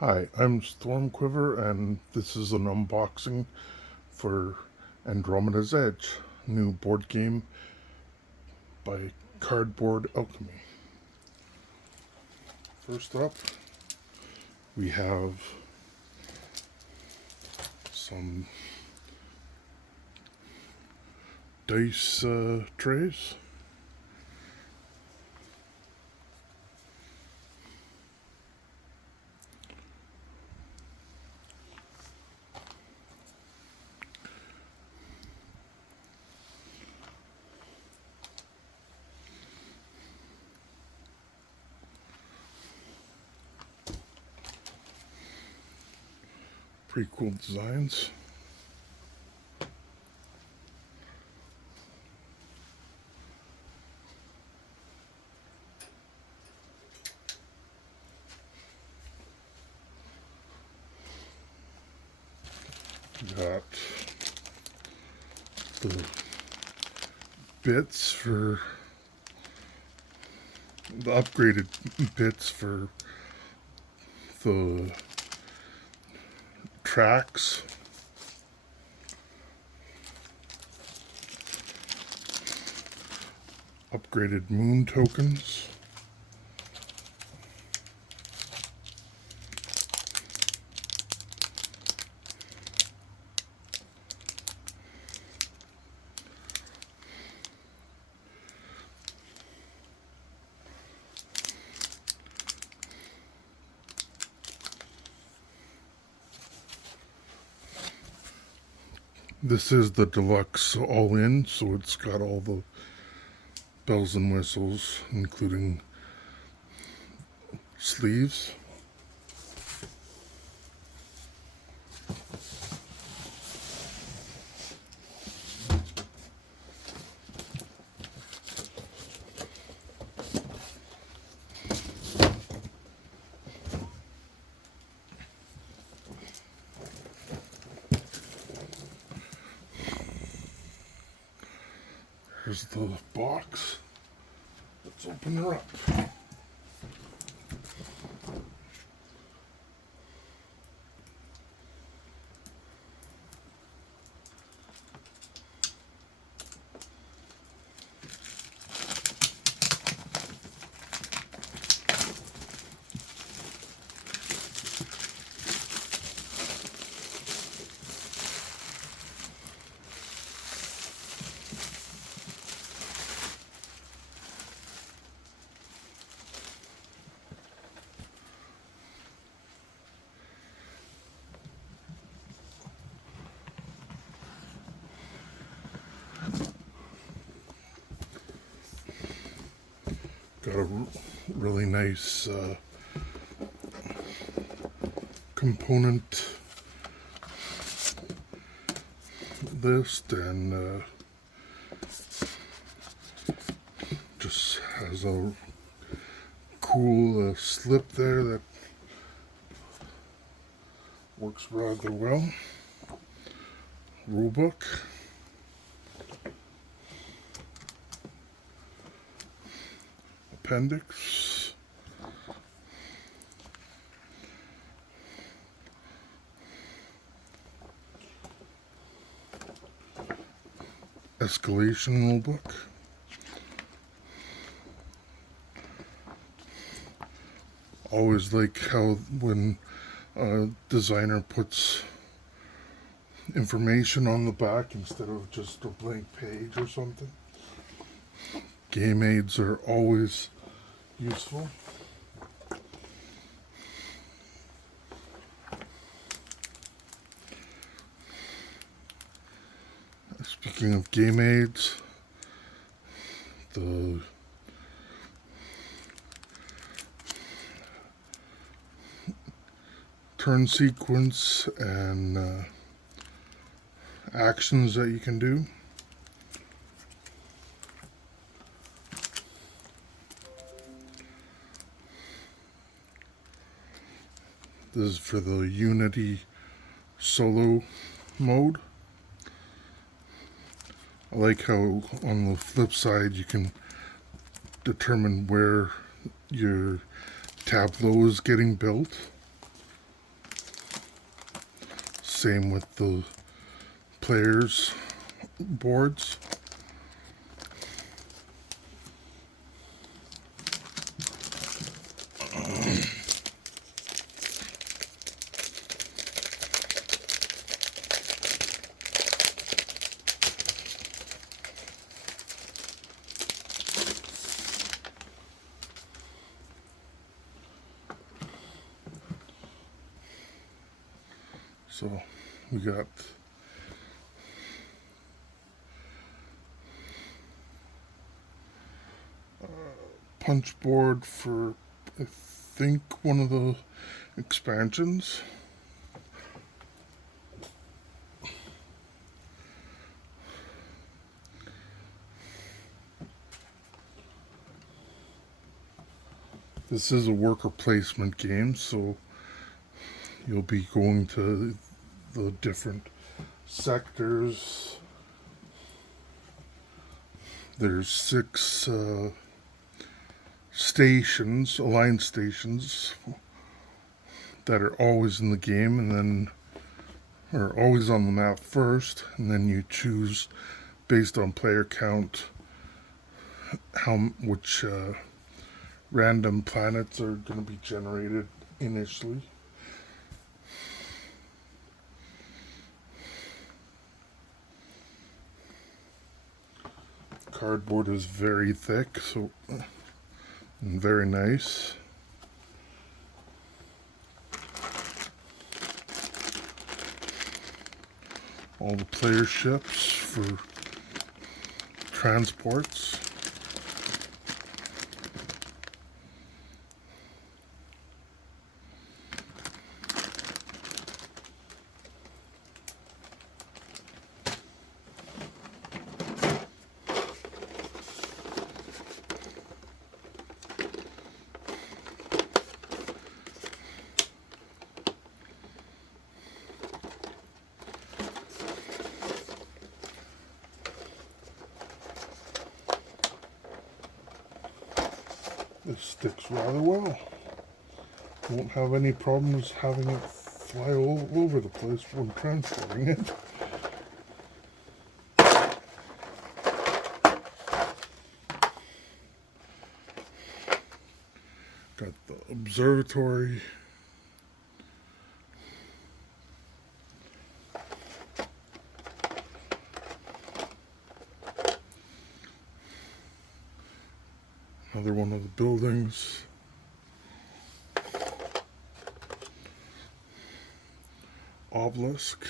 Hi, I'm Stormquiver, and this is an unboxing for Andromeda's Edge, new board game by Cardboard Alchemy. First up, we have some dice trays. Pretty cool designs. We got the bits for the upgraded bits for the tracks. Upgraded moon tokens. This is the deluxe all-in, so it's got all the bells and whistles, including sleeves. Here's the box. Let's open her up. Got a really nice component list, and just has a cool slip there that works rather well. Rulebook. Appendix. Escalation rulebook. Always like how when a designer puts information on the back instead of just a blank page or something. Game aids are always useful. Speaking of game aids, the turn sequence and actions that you can do. This is for the Unity solo mode. I like how on the flip side you can determine where your tableau is getting built. same with the players' boards. So we got punch board for, I think, one of the expansions. This is a worker placement game, so you'll be going to the different sectors. There's 6 stations, aligned stations, that are always in the game, and then are always on the map first, and then you choose based on player count which random planets are going to be generated initially. Cardboard is very thick, so and very nice. All the player ships for transports. This sticks rather well. Won't have any problems having it fly all over the place when transporting it. Got the observatory. Another one of the buildings. Obelisk.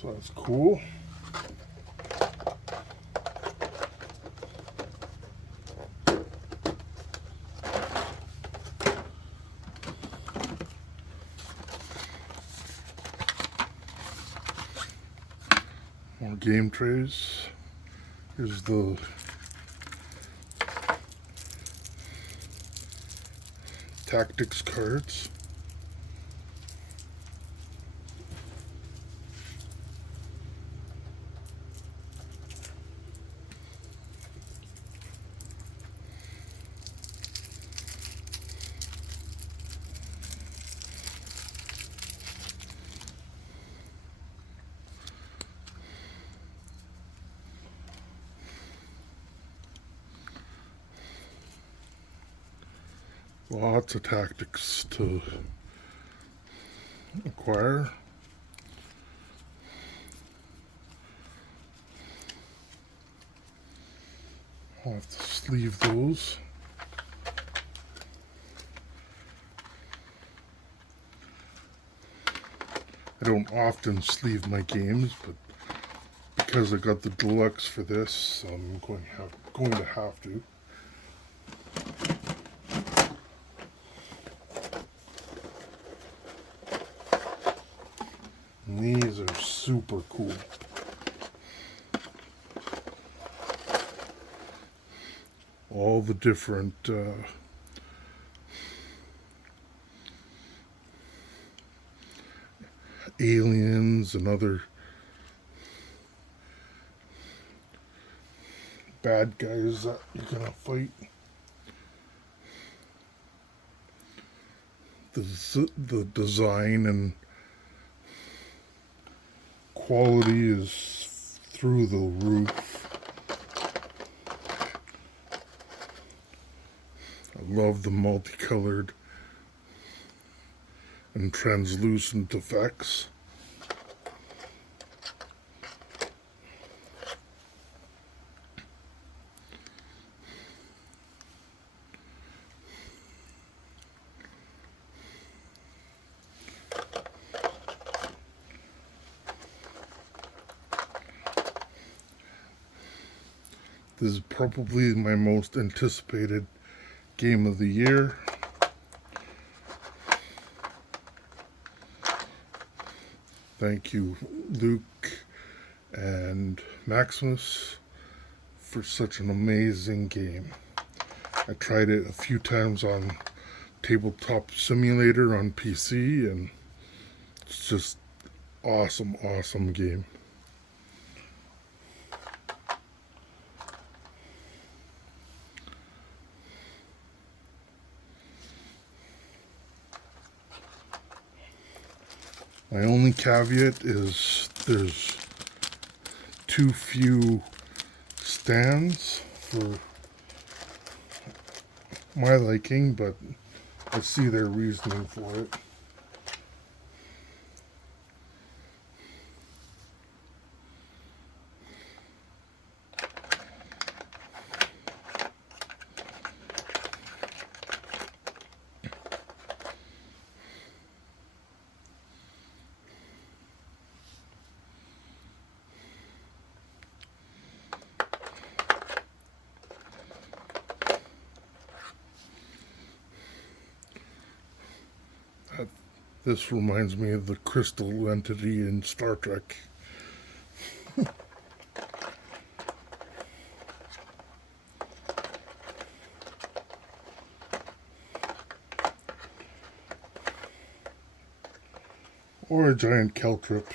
So that's cool. More game trays. Here's the tactics cards. Lots of tactics to acquire. I'll have to sleeve those. I don't often sleeve my games, but because I got the deluxe for this, I'm going to have to. And these are super cool. all the different aliens and other bad guys that you're gonna fight. The design and quality is through the roof. I love the multicolored and translucent effects. This is probably my most anticipated game of the year. Thank you, Luke and Maximus, for such an amazing game. I tried it a few times on Tabletop Simulator on PC, and it's just awesome, awesome game. My only caveat is there's too few stands for my liking, but I see their reasoning for it. This reminds me of the crystal entity in Star Trek. Or a giant caltrip.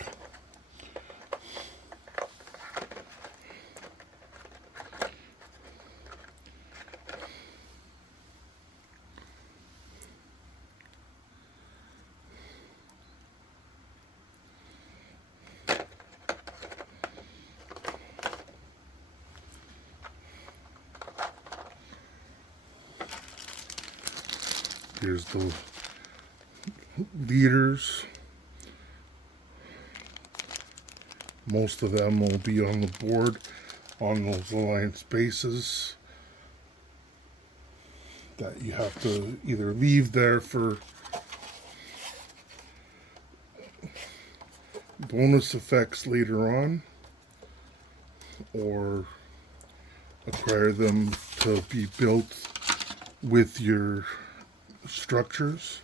Here's the leaders. Most of them will be on the board on those alliance bases that you have to either leave there for bonus effects later on or acquire them to be built with your structures.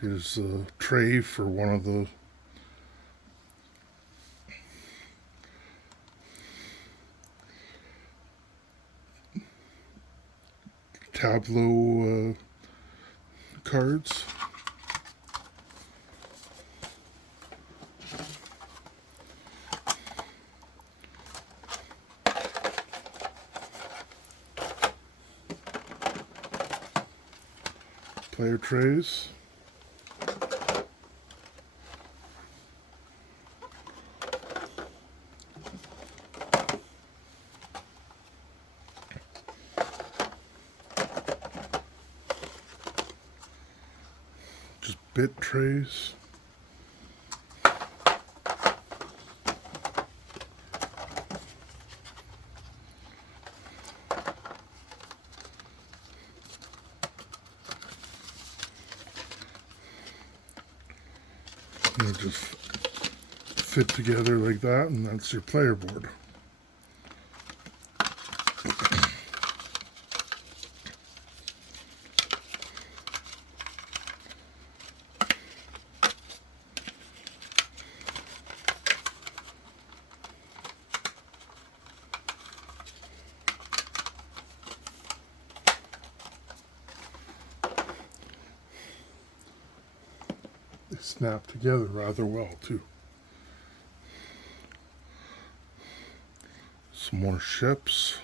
Here's a tray for one of the tableau cards. Player trays. Just bit trays. And they just fit together like that, and that's your player board. snap together rather well too. Some more ships.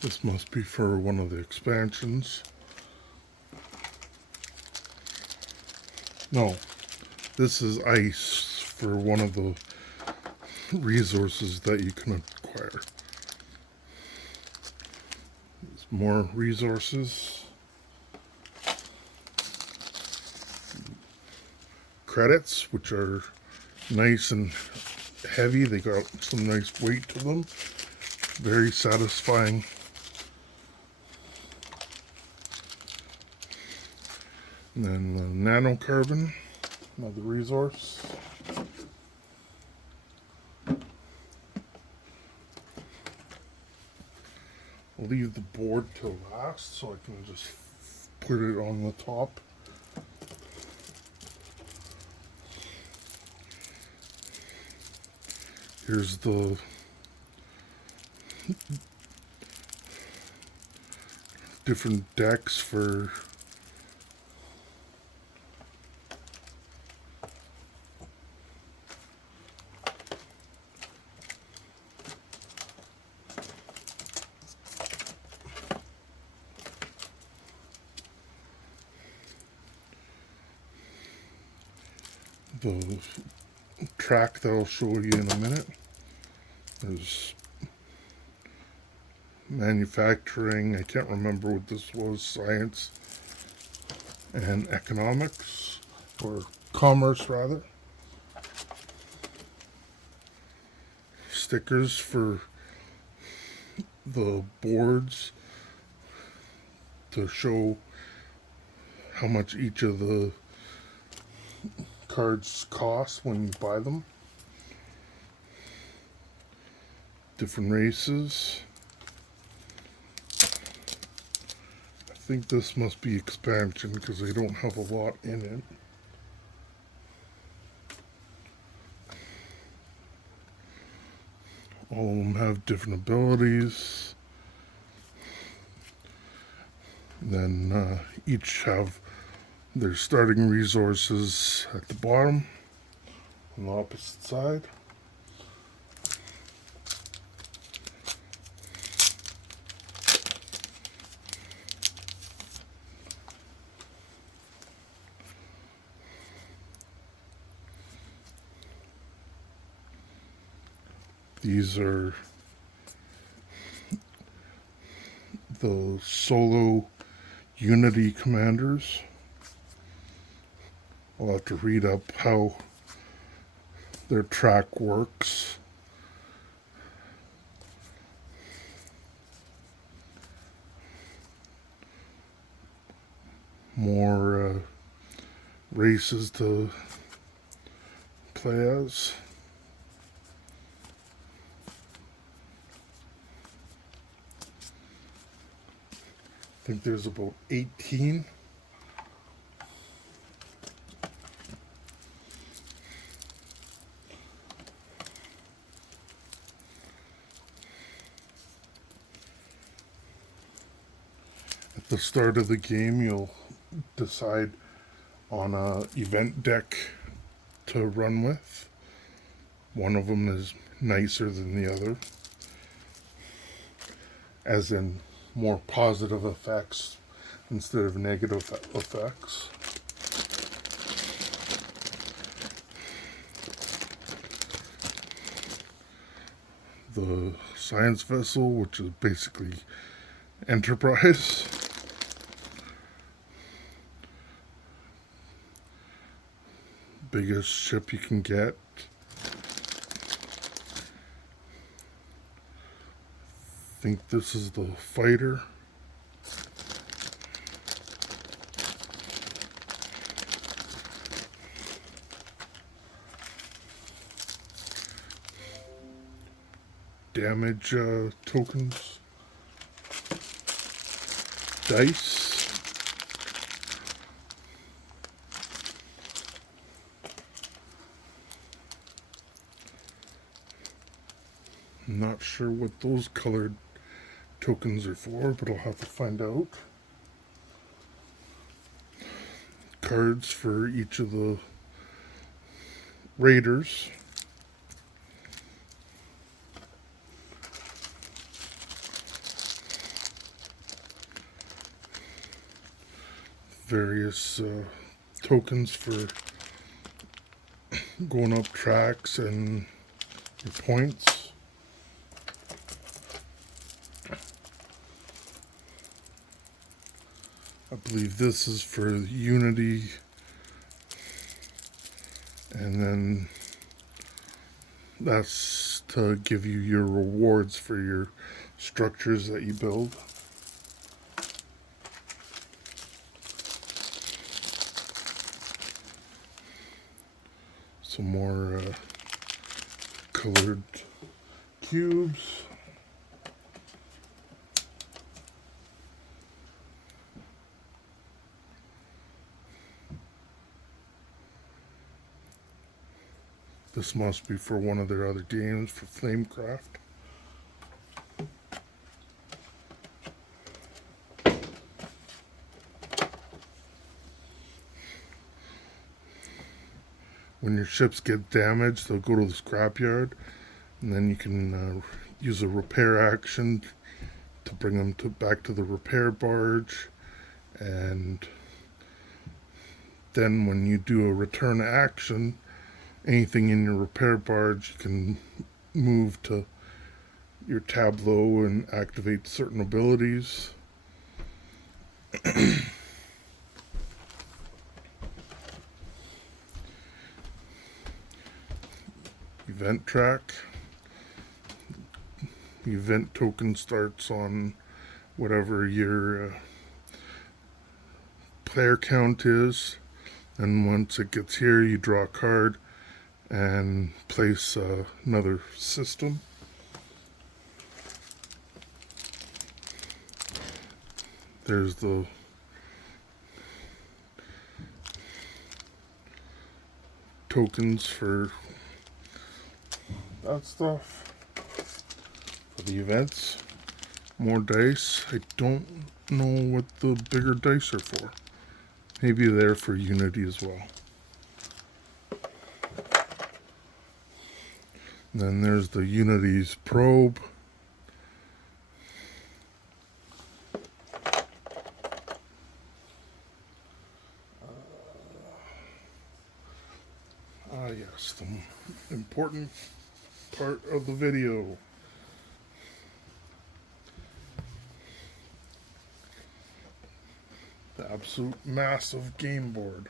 This must be for one of the expansions. No, this is ice for one of the resources that you can acquire. There's more resources. Credits, which are nice and heavy. They got some nice weight to them. Very satisfying. And then the nanocarbon, another resource. I'll leave the board till last so I can just put it on the top. Here's the different decks for the track that I'll show you in a minute. There's manufacturing, I can't remember what this was, science and economics, or commerce rather. Stickers for the boards to show how much each of the cards cost when you buy them. Different races. I think this must be expansion because they don't have a lot in it. All of them have different abilities. Then each have their starting resources at the bottom on the opposite side. These are the solo Unity commanders. I'll have to read up how their track works. More races to play as. I think there's about 18. At the start of the game, you'll decide on an event deck to run with. One of them is nicer than the other, as in more positive effects instead of negative effects. The science vessel, which is basically Enterprise. Biggest ship you can get. I think this is the fighter. Damage tokens. Dice. I'm not sure what those colored tokens are for, but I'll have to find out. Cards for each of the raiders. Various tokens for going up tracks and your points. I believe this is for Unity, and then that's to give you your rewards for your structures that you build. Some more colored cubes. This must be for one of their other games, for Flamecraft. When your ships get damaged, they'll go to the scrapyard, and then you can use a repair action to bring them back to the repair barge, and then when you do a return action, anything in your repair barge you can move to your tableau and activate certain abilities. Event track. The event token starts on whatever your player count is, and once it gets here you draw a card and place another system. There's the tokens for that stuff, for the events. More dice. I don't know what the bigger dice are for. Maybe they're for Unity as well. And then there's the Unity's probe. Yes, the important part of the video. The absolute massive game board.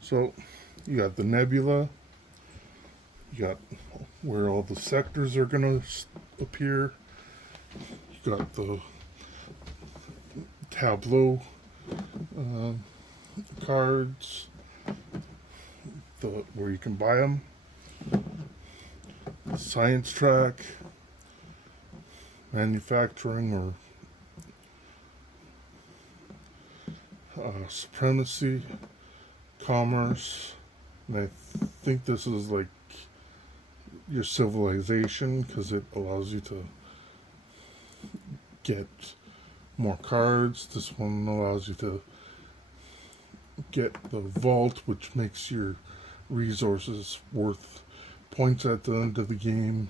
So, you got the nebula, you got where all the sectors are going to appear, you got the tableau cards, where you can buy them, the science track, manufacturing or supremacy, commerce, and I think this is like your civilization because it allows you to get more cards. This one allows you to get the vault, which makes your resources worth points at the end of the game.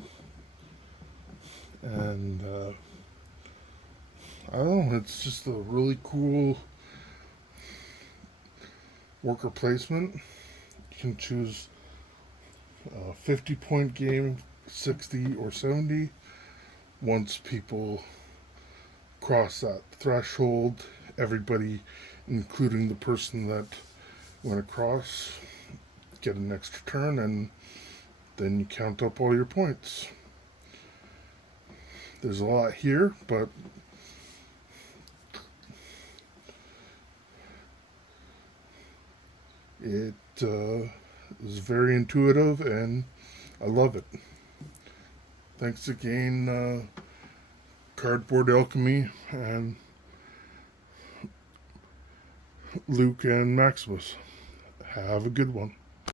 And I don't know, it's just a really cool worker placement. You can choose a 50-point game, 60 or 70. Once people cross that threshold, everybody, including the person that went across, get an extra turn, and then you count up all your points. There's a lot here, but it is very intuitive, and I love it. Thanks again, Cardboard Alchemy and Luke and Maximus. Have a good one.